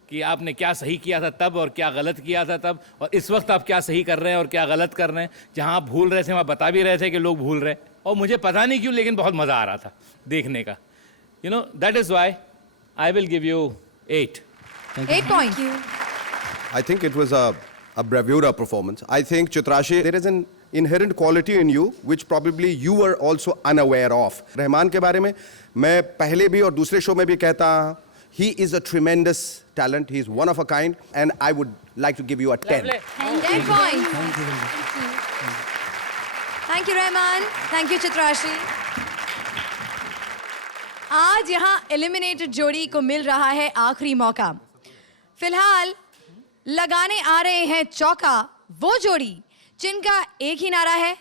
कि आपने क्या सही किया था तब और क्या गलत किया था तब, और इस वक्त आप क्या सही कर रहे हैं और क्या गलत कर रहे हैं। जहां आप भूल रहे थे वहाँ बता भी रहे थे कि लोग भूल रहे हैं, और मुझे पता नहीं क्यों लेकिन बहुत मज़ा आ रहा था देखने का। You know, that is why I will give you 8 point. I think it was a bravura performance. I think, Chitrashi, there is an inherent quality in you which probably you were also unaware of. Rahman के बारे में मैं पहले भी और दूसरे show में भी कहता, he is a tremendous talent. He is one of a kind, and I would like to give you a 10. 10 points. Thank you, Rahman. Thank you, Chitrashi. आज यहाँ एलिमिनेटेड जोड़ी को मिल रहा है आखिरी मौका। फिलहाल लगाने आ रहे हैं चौका वो जोड़ी जिनका एक ही नारा है,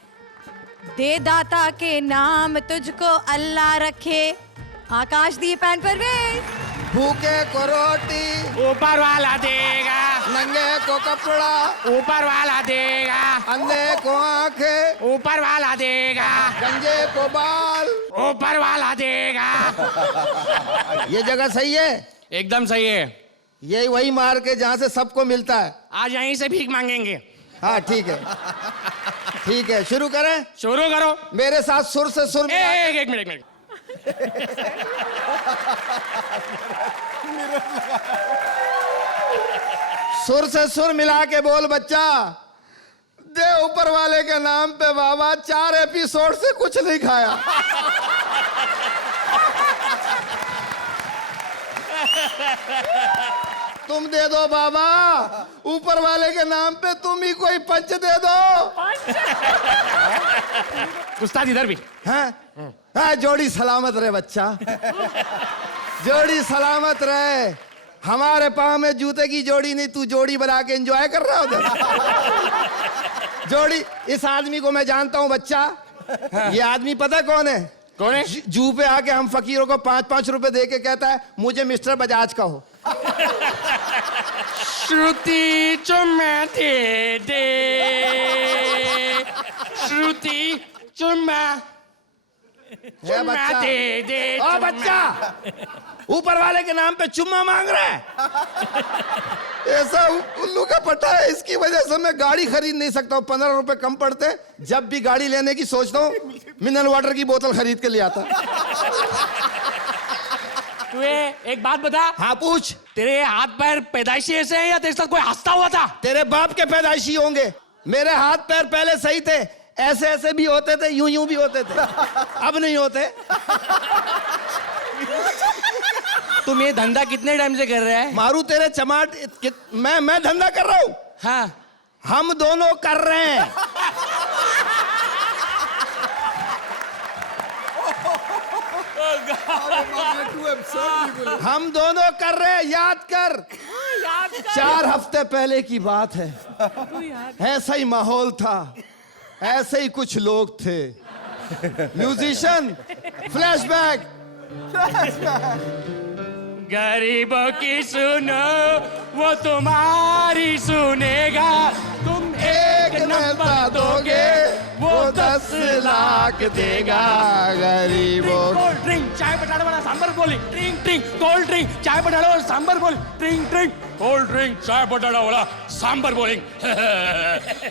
दे दाता के नाम तुझको अल्लाह रखे। आकाशदीप एंड परवेज। भूखे को रोटी ऊपर वाला देगा, नंगे को कपड़ा ऊपर वाला देगा, अंधे को आंखें ऊपर वाला देगा, गंजे को बाल ऊपर वाला देगा। ये जगह सही है? एकदम सही है। यही वही मार के जहाँ से सबको मिलता है। आज यहीं से भीख मांगेंगे। हाँ ठीक है, ठीक है, शुरू करें? शुरू करो। मेरे साथ सुर से सुर एक मिनट। सुर से सुर मिला के बोल बच्चा। दे ऊपर वाले के नाम पे बाबा, 4 एपिसोड से कुछ नहीं खाया। तुम दे दो बाबा, ऊपर वाले के नाम पे तुम ही कोई पंच दे दो। उस्ताद इधर भी। हाँ? हाँ, जोड़ी सलामत रहे बच्चा, जोड़ी सलामत रहे। हमारे पाँव में जूते की जोड़ी नहीं, तू जोड़ी बना के एंजॉय कर रहा उधर। जोड़ी, इस आदमी को मैं जानता हूँ बच्चा। ये आदमी पता कौन है? कौन है? जू पे आके हम फकीरों को 5-5 रुपए दे के कहता है मुझे मिस्टर बजाज का हो। श्रुति चुम्मा दे दे, श्रुति चुम्मा बच्चा दे दे। ओ बच्चा, ऊपर वाले के नाम पे चुम्मा मांग रहा है। ऐसा उल्लू का पट्टा है, इसकी वजह से मैं गाड़ी खरीद नहीं सकता हूँ। 15 रुपए कम पड़ते, जब भी गाड़ी लेने की सोचता हूँ मिनरल वाटर की बोतल खरीद के ले आता। तू एक बात बता। हाँ पूछ। तेरे हाथ पैर पैदाइशी ऐसे हैं या तेरे साथ कोई हंसता हुआ था? तेरे बाप के पैदाइशी होंगे। मेरे हाथ पैर पहले सही थे, ऐसे ऐसे भी होते थे, यूं यूं भी होते थे, अब नहीं होते। तुम ये धंधा कितने टाइम से कर रहे हैं? मारू तेरे चमाट। मैं धंधा कर रहा हूँ? हाँ, हम दोनों कर रहे हैं। हम दोनों कर रहे हैं, याद कर। 4 हफ्ते पहले की बात है, ऐसा ही माहौल था, ऐसे ही कुछ लोग थे। Musician, flashback. गरीबों की सुनो, वो तुम्हारी सुनेगा। तुम 1 नंबर दोगे, वो 10 लाख देगा। गरीबों कोल्ड ड्रिंक, चाय पटाड़े वाला सांबर बोली, ड्रिंक ड्रिंक, कोल्ड ड्रिंक, चाय पटाड़े वाला सांबर बोली, ड्रिंक ड्रिंक, कोल्ड ड्रिंक, चाय पटाड़ा वाला सांबर बोलिंग।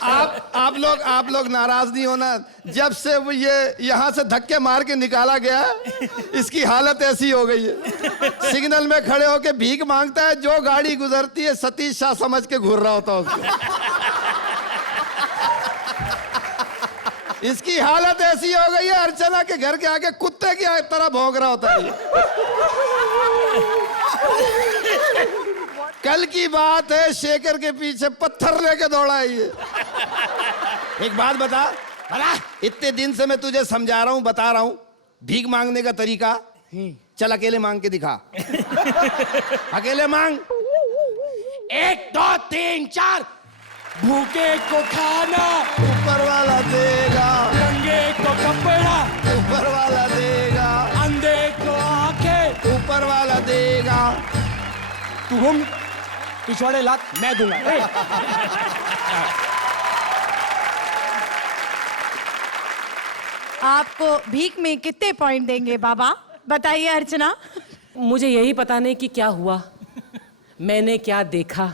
आप लोग नाराज नहीं होना। जब से वो ये यहाँ से धक्के मार के निकाला गया, इसकी हालत ऐसी हो गई है। सिग्नल में खड़े होके भीख मांगता है, जो गाड़ी गुजरती है सतीश शाह समझ के घूर रहा होता है उसको। इसकी हालत ऐसी हो गई है, अर्चना के घर के आगे कुत्ते की तरह भौंक रहा होता है। कल की बात है, शेखर के पीछे पत्थर लेके दौड़ा है ये। एक बात बता, इतने दिन से मैं तुझे समझा रहा हूं, बता रहा हूं भीख मांगने का तरीका। चल अकेले मांग के दिखा। अकेले मांग। 1 2 3 4। भूखे को खाना ऊपर वाला देगा, नंगे को कपड़ा ऊपर वाला देगा, अंधे को आंखें ऊपर वाला देगा। तू घूम, पिछवाड़े लात मैं दूंगा। आपको भीख में कितने पॉइंट देंगे बाबा, बताइए अर्चना। मुझे यही पता नहीं कि क्या हुआ, मैंने क्या देखा,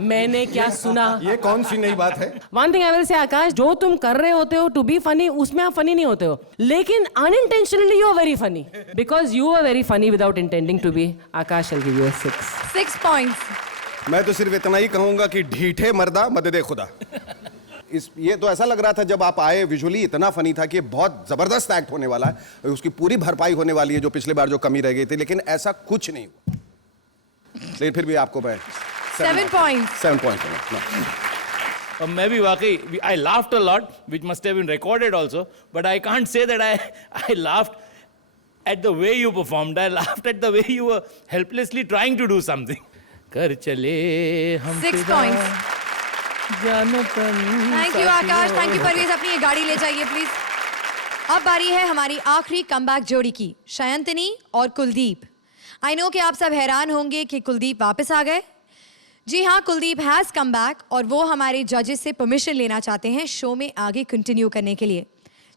मैंने क्या सुना। ये कौन सी नई बात है? One thing I will say आकाश, जो तुम कर रहे होते हो टू बी फनी, उसमें आप फनी नहीं होते हो, लेकिन unintentionally you are very funny, because you are very funny without intending to be. Akash will give you 6 points. मैं तो सिर्फ इतना ही कहूंगा कि ढीठे मर्दा मददे खुदा। ये तो ऐसा लग रहा था जब आप आए, विजुअली इतना फनी था कि बहुत जबरदस्त एक्ट होने वाला है, उसकी पूरी भरपाई होने वाली है जो पिछले बार जो कमी रह गई थी, लेकिन ऐसा कुछ नहीं हुआ। लेकिन फिर भी आपको मैं 7 पॉइंट्स। 7 पॉइंट्स। मैं भी वाकई I laughed a lot, which must have been recorded also, but I can't say that I laughed at the way you performed. I laughed at the way you were helplessly trying to do something. कर चले हम 6 points. Thank you Akash, thank you Parvez. अपनी ये गाड़ी ले जाइए please. अब बारी है हमारी आखिरी कमबैक जोड़ी की, शयंतनी और कुलदीप. आई नो कि आप सब हैरान होंगे कि कुलदीप वापस आ गए. जी हाँ, कुलदीप हैज कम बैक और वो हमारे जजेस से परमिशन लेना चाहते हैं शो में आगे कंटिन्यू करने के लिए.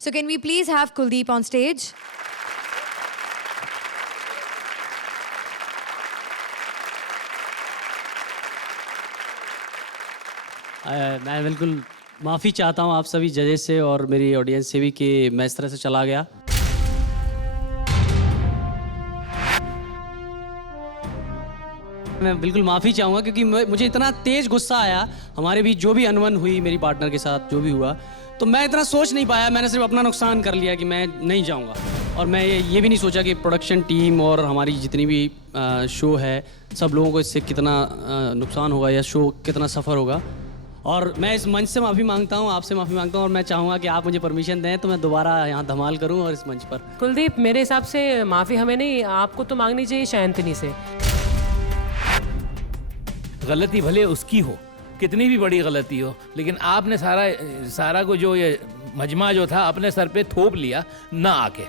So can we please have Kuldeep on stage. मैं बिल्कुल माफ़ी चाहता हूँ आप सभी जजेस से और मेरी ऑडियंस से भी कि मैं इस तरह से चला गया. मैं बिल्कुल माफ़ी चाहूँगा क्योंकि मुझे इतना तेज़ गुस्सा आया. हमारे बीच जो भी अनबन हुई मेरी पार्टनर के साथ जो भी हुआ, तो मैं इतना सोच नहीं पाया. मैंने सिर्फ अपना नुकसान कर लिया कि मैं नहीं जाऊँगा. और मैं ये भी नहीं सोचा कि प्रोडक्शन टीम और हमारी जितनी भी शो है सब लोगों को इससे कितना नुकसान होगा या शो कितना सफ़र होगा. और मैं इस मंच से माफ़ी मांगता हूँ, आपसे माफ़ी मांगता हूँ और मैं चाहूँगा कि आप मुझे परमिशन दें तो मैं दोबारा यहाँ धमाल करूँ और इस मंच पर. कुलदीप, मेरे हिसाब से माफ़ी हमें नहीं, आपको तो मांगनी चाहिए शयंतनी से. गलती भले उसकी हो, कितनी भी बड़ी गलती हो, लेकिन आपने सारा को जो ये मजमा जो था अपने सर पे थोप लिया ना आके.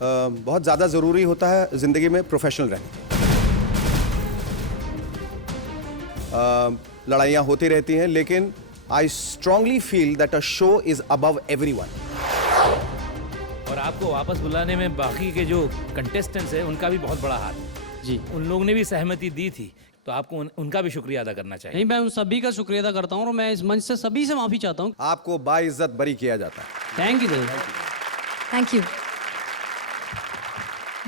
बहुत ज़्यादा ज़रूरी होता है ज़िंदगी में प्रोफेशनल रहना. लड़ाइयाँ होती रहती हैं, लेकिन I strongly feel that a show is above everyone. और आपको वापस बुलाने में बाकी के जो कंटेस्टेंट्स हैं उनका भी बहुत बड़ा हाथ जी. उन लोगों ने भी सहमति दी थी, तो आपको उनका भी शुक्रिया अदा करना चाहिए. नहीं, मैं उन सभी का शुक्रिया अदा करता हूँ और मैं इस मंच से सभी से माफ़ी चाहता हूँ. आपको बाइज्जत बरी किया जाता है. Thank you. Thank you.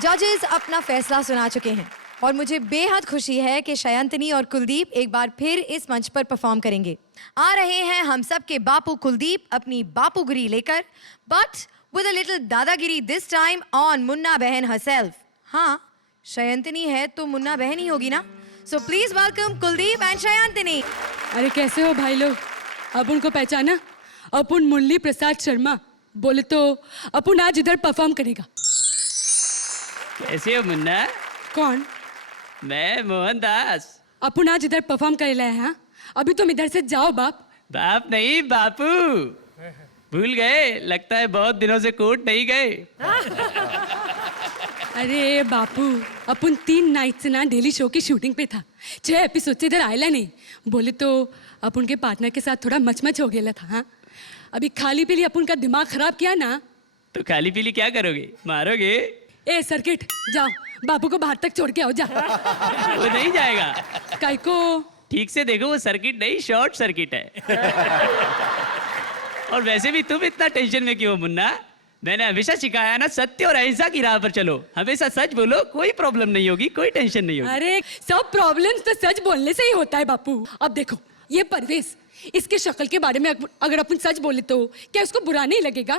जजेस अपना फैसला सुना चुके हैं और मुझे बेहद खुशी है कि शयंतनी और कुलदीप एक बार फिर इस मंच पर परफॉर्म करेंगे. आ रहे हैं हम सब के बापू कुलदीप अपनी बापूगिरी लेकर, बट विद अ लिटिल दादागिरी दिस टाइम ऑन मुन्ना बहन हरसेल्फ. हाँ, शयंतनी है तो मुन्ना बहन ही होगी ना. So please welcome Kuldeep and Shayantani. अरे कैसे हो भाई लोग? अपुन को पहचाना? अपुन मुरली प्रसाद शर्मा. बोले तो अपुन आज इधर परफॉर्म करेगा. कैसे हो मुन्ना? कौन? मैं मोहनदास. अपुन आज इधर परफॉर्म कर रहे हैं. अभी तुम इधर से जाओ बाप. बाप नहीं बापू. भूल गए, लगता है बहुत दिनों से कोर्ट नहीं गए. अरे बापू, अपन 3 नाइट से ना डेली शो की शूटिंग पे था. 6 एपिसोड से इधर आयला नहीं. बोले तो अपन के पार्टनर के साथ थोड़ा मचमच हो गया था. हाँ, अभी खाली पीली अपन का दिमाग खराब किया ना. तो खाली पीली क्या करोगे? मारोगे? ए सर्किट, जाओ बापू को बाहर तक छोड़ के आओ. जा. वो नहीं जाएगा. काय को? ठीक से देखो, वो सर्किट नहीं शॉर्ट सर्किट है. और वैसे भी तुम इतना टेंशन में क्यों मुन्ना? मैंने हमेशा सिखाया ना, सत्य और अहिंसा की राह पर चलो. हमेशा सच बोलो, कोई प्रॉब्लम नहीं होगी, कोई टेंशन नहीं होगी. अरे सब प्रॉब्लम्स तो सच बोलने से ही होता है बापू. अब देखो ये परवेश, इसके शक्ल के बारे में अगर अपन सच बोले तो क्या उसको बुरा नहीं लगेगा?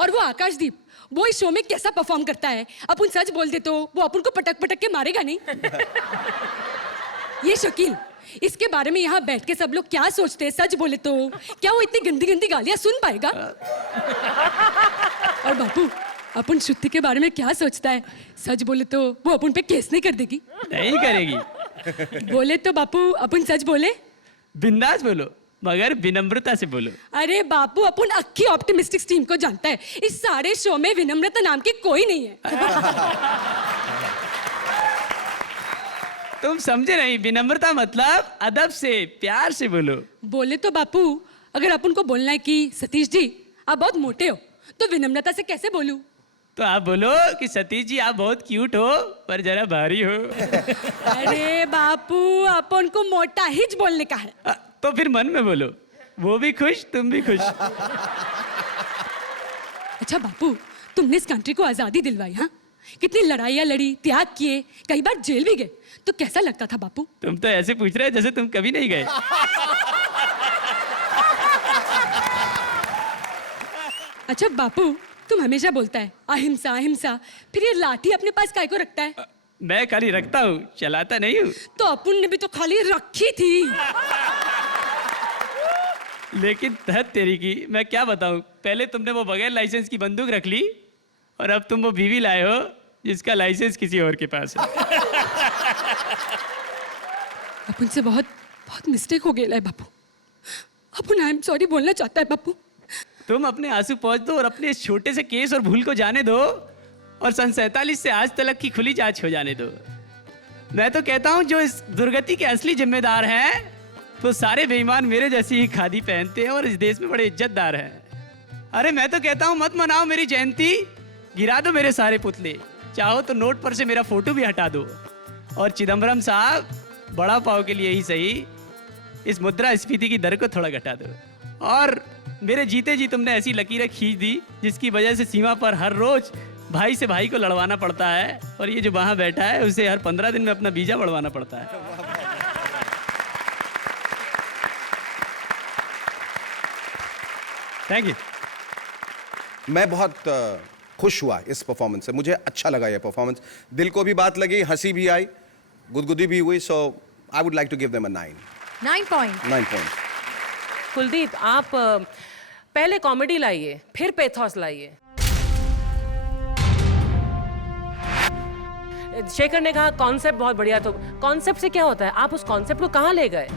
और वो आकाशदीप, वो इस शो में कैसा परफॉर्म करता है, अपन सच बोल दे तो वो अपन को पटक पटक के मारेगा नहीं? ये शकील, इसके बारे में यहाँ बैठ के सब लोग क्या सोचते हैं, सच बोले तो क्या वो इतनी गंदी गंदी गालियां सुन पाएगा? और बापू, अपन श्रुति के बारे में क्या सोचता है, सच बोले तो वो अपन पे केस नहीं कर देगी? नहीं करेगी. बोले तो बापू अपन सच बोले? बिंदास बोलो, मगर विनम्रता से बोलो. अरे बापू, अपन अक्की ऑप्टिमिस्टिक्स टीम को जानता है. इस सारे शो में विनम्रता नाम की कोई नहीं है. तुम समझे नहीं, विनम्रता मतलब अदब से, प्यार से बोलो. बोले तो बापू, अगर अपन को बोलना है कि सतीश जी आप बहुत मोटे हो, तो विनम्रता से कैसे बोलूं? तो आप बोलो कि सतीश जी आप बहुत क्यूट हो पर जरा भारी हो. अरे बापू, अपन को मोटा ही बोलने का है. तो फिर मन में बोलो, वो भी खुश तुम भी खुश. अच्छा बापू, तुमने इस कंट्री को आजादी दिलवाई. हाँ, कितनी लड़ाइयाँ लड़ी, त्याग किए, कई बार जेल भी गए, तो कैसा लगता था बापू? तुम तो ऐसे पूछ रहे जैसे तुम कभी नहीं गए. अच्छा बापू, तुम हमेशा बोलता है अहिंसा अहिंसा, फिर ये लाठी अपने पास काय को रखता है? मैं खाली रखता हूँ, चलाता नहीं हूँ. तो अपन ने भी तो खाली रखी थी. लेकिन तहत तेरी की मैं क्या बताऊं, पहले तुमने वो बगैर लाइसेंस की बंदूक रख ली और अब तुम वो बीवी लाए हो जिसका लाइसेंस किसी और के पास है। अपन से बहुत बहुत मिस्टेक हो गया है बापू। अपन आई एम सॉरी बोलना चाहता है बापू। तुम अपने आंसू पोंछ दो और अपने इस छोटे से केस और भूल को जाने दो और सन 47 से आज तक की खुली जांच हो जाने दो। मैं तो कहता हूं जो इस दुर्गति के असली जिम्मेदार हैं वो सारे बेईमान मेरे जैसी ही खादी पहनते हैं और इस देश में बड़े इज्जतदार हैं। अरे मैं तो कहता हूं मत मनाओ मेरी जयंती, गिरा दो मेरे सारे पुतले, चाहो तो नोट पर से मेरा फोटो भी हटा दो और चिदम्बरम साहब बड़ा पाव के लिए ही सही इस मुद्रास्फीति की दर को थोड़ा घटा दो। और मेरे जीते जी तुमने ऐसी लकीरें खींच दी जिसकी वजह से सीमा पर हर रोज भाई से भाई को लड़वाना पड़ता है और ये जो वहां बैठा है उसे हर 15 दिन में अपना वीजा बढ़वाना पड़ता है। Thank you. मैं बहुत खुश हुआ इस परफॉर्मेंस से, मुझे अच्छा लगा ये परफॉर्मेंस, दिल को भी बात लगी, हंसी भी आई, गुदगुदी भी हुई। So I would like to give them a 9 point. Kuldeep, आप पहले कॉमेडी लाइए फिर पेथोस लाइए। शेखर ने कहा कॉन्सेप्ट बहुत बढ़िया, तो कॉन्सेप्ट से क्या होता है, आप उस कॉन्सेप्ट को कहां ले गए?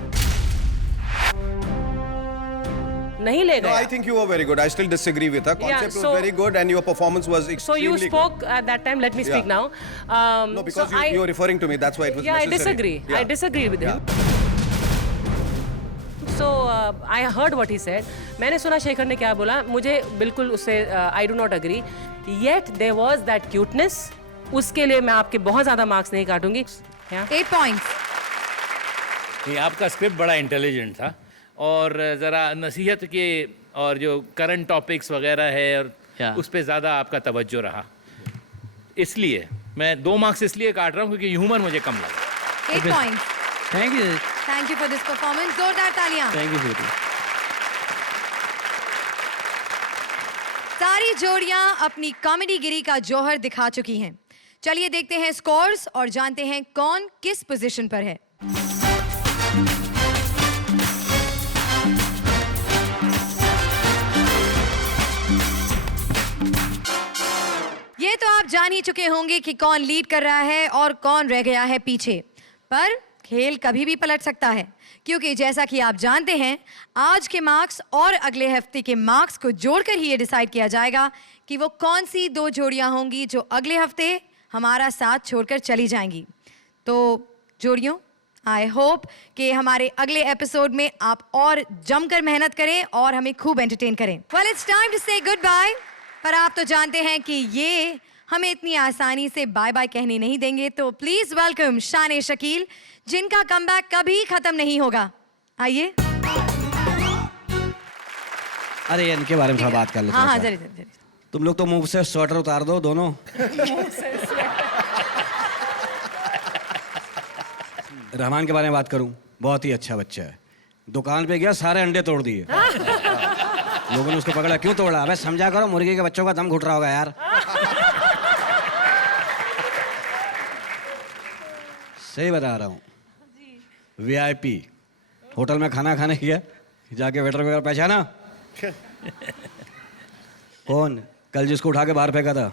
नहीं ले गए। No, I think you were very good. I still disagree with her. Concept was very good and your performance was extremely good. So you spoke at that time. Let me speak now. No, because you were referring to me. That's why it was necessary. I disagree. I disagree with him. So I heard what he said. मैंने सुना शेखर ने क्या बोला, मुझे बिल्कुल उससे I do not agree. Yet there was that cuteness. उसके लिए मैं आपके बहुत ज़्यादा मार्क्स नहीं काटूंगी। 8 points. ये आपका स्क्रिप्ट बड़ा इंटेलिजेंट था और ज़रा नसीहत के और जो करंट टॉपिक्स वगैरह है और उस पर ज़्यादा आपका तवज्जो रहा, इसलिए मैं 2 मार्क्स इसलिए काट रहा हूँ क्योंकि ह्यूमर मुझे कम लगा। 8 points. Thank you. Thank you for this performance. जोरदार तालियां। थैंक यू बेटी। सारी जोड़ियां अपनी कॉमेडी गिरी का जौहर दिखा चुकी हैं। चलिए देखते हैं स्कोर्स और जानते हैं कौन किस पोजीशन पर है। ये तो आप जान ही चुके होंगे कि कौन लीड कर रहा है और कौन रह गया है पीछे, पर खेल कभी भी पलट सकता है क्योंकि जैसा कि आप जानते हैं आज के मार्क्स और अगले हफ्ते के मार्क्स को जोड़कर ही ये डिसाइड किया जाएगा कि वो कौन सी 2 जोड़ियां होंगी जो अगले हफ्ते हमारा साथ छोड़कर चली जाएंगी। तो जोड़ियों, आई होप कि हमारे अगले एपिसोड में आप और जमकर मेहनत करें और हमें खूब एंटरटेन करें। वेल इट्स टाइम टू से गुड बाय, पर आप तो जानते हैं कि ये हमें इतनी आसानी से बाय बाय कहने नहीं देंगे, तो प्लीज वेलकम शान शकील जिनका कमबैक कभी खत्म नहीं होगा। आइए। अरे इनके बारे में थोड़ा बात कर लेते हैं। हाँ जरूर। तुम लोग तो मुंह से स्वेटर उतार दो दोनों। रहमान के बारे में बात करूं, बहुत ही अच्छा बच्चा है। दुकान पे गया सारे अंडे तोड़ दिए। लोगों ने उसको पकड़ा, क्यों तोड़ा? अबे समझा करो, मुर्गी के बच्चों का दम घुट रहा होगा यार। सही बता रहा हूँ। VIP होटल में खाना खाने गया, जाके वेटर वगैरह पहचाना कौन? कल जिसको उठा के बाहर फेंका था।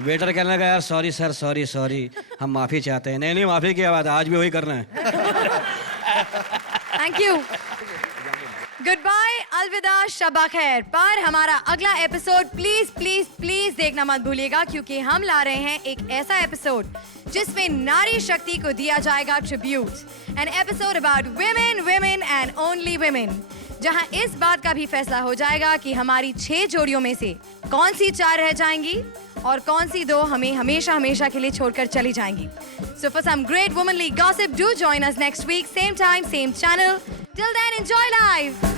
वेटर कहने लगा यार सॉरी सर, सॉरी हम माफी चाहते हैं। नहीं माफी की बात, आज भी वही करना है। थैंक यू, गुड बाय, अलविदा, शबा खैर। पर हमारा अगला एपिसोड प्लीज प्लीज प्लीज देखना मत भूलिएगा क्योंकि हम ला रहे हैं एक ऐसा एपिसोड जिसमें नारी शक्ति को दिया जाएगा tribute. An episode about women and only women, जहां इस बात का भी फैसला हो जाएगा कि हमारी 6 जोड़ियों में से कौन सी 4 रह जाएंगी और कौन सी 2 हमें हमेशा हमेशा के लिए छोड़कर चली जाएंगी। So for some great womanly gossip, do join us next week, same time, same channel. Till then, enjoy life.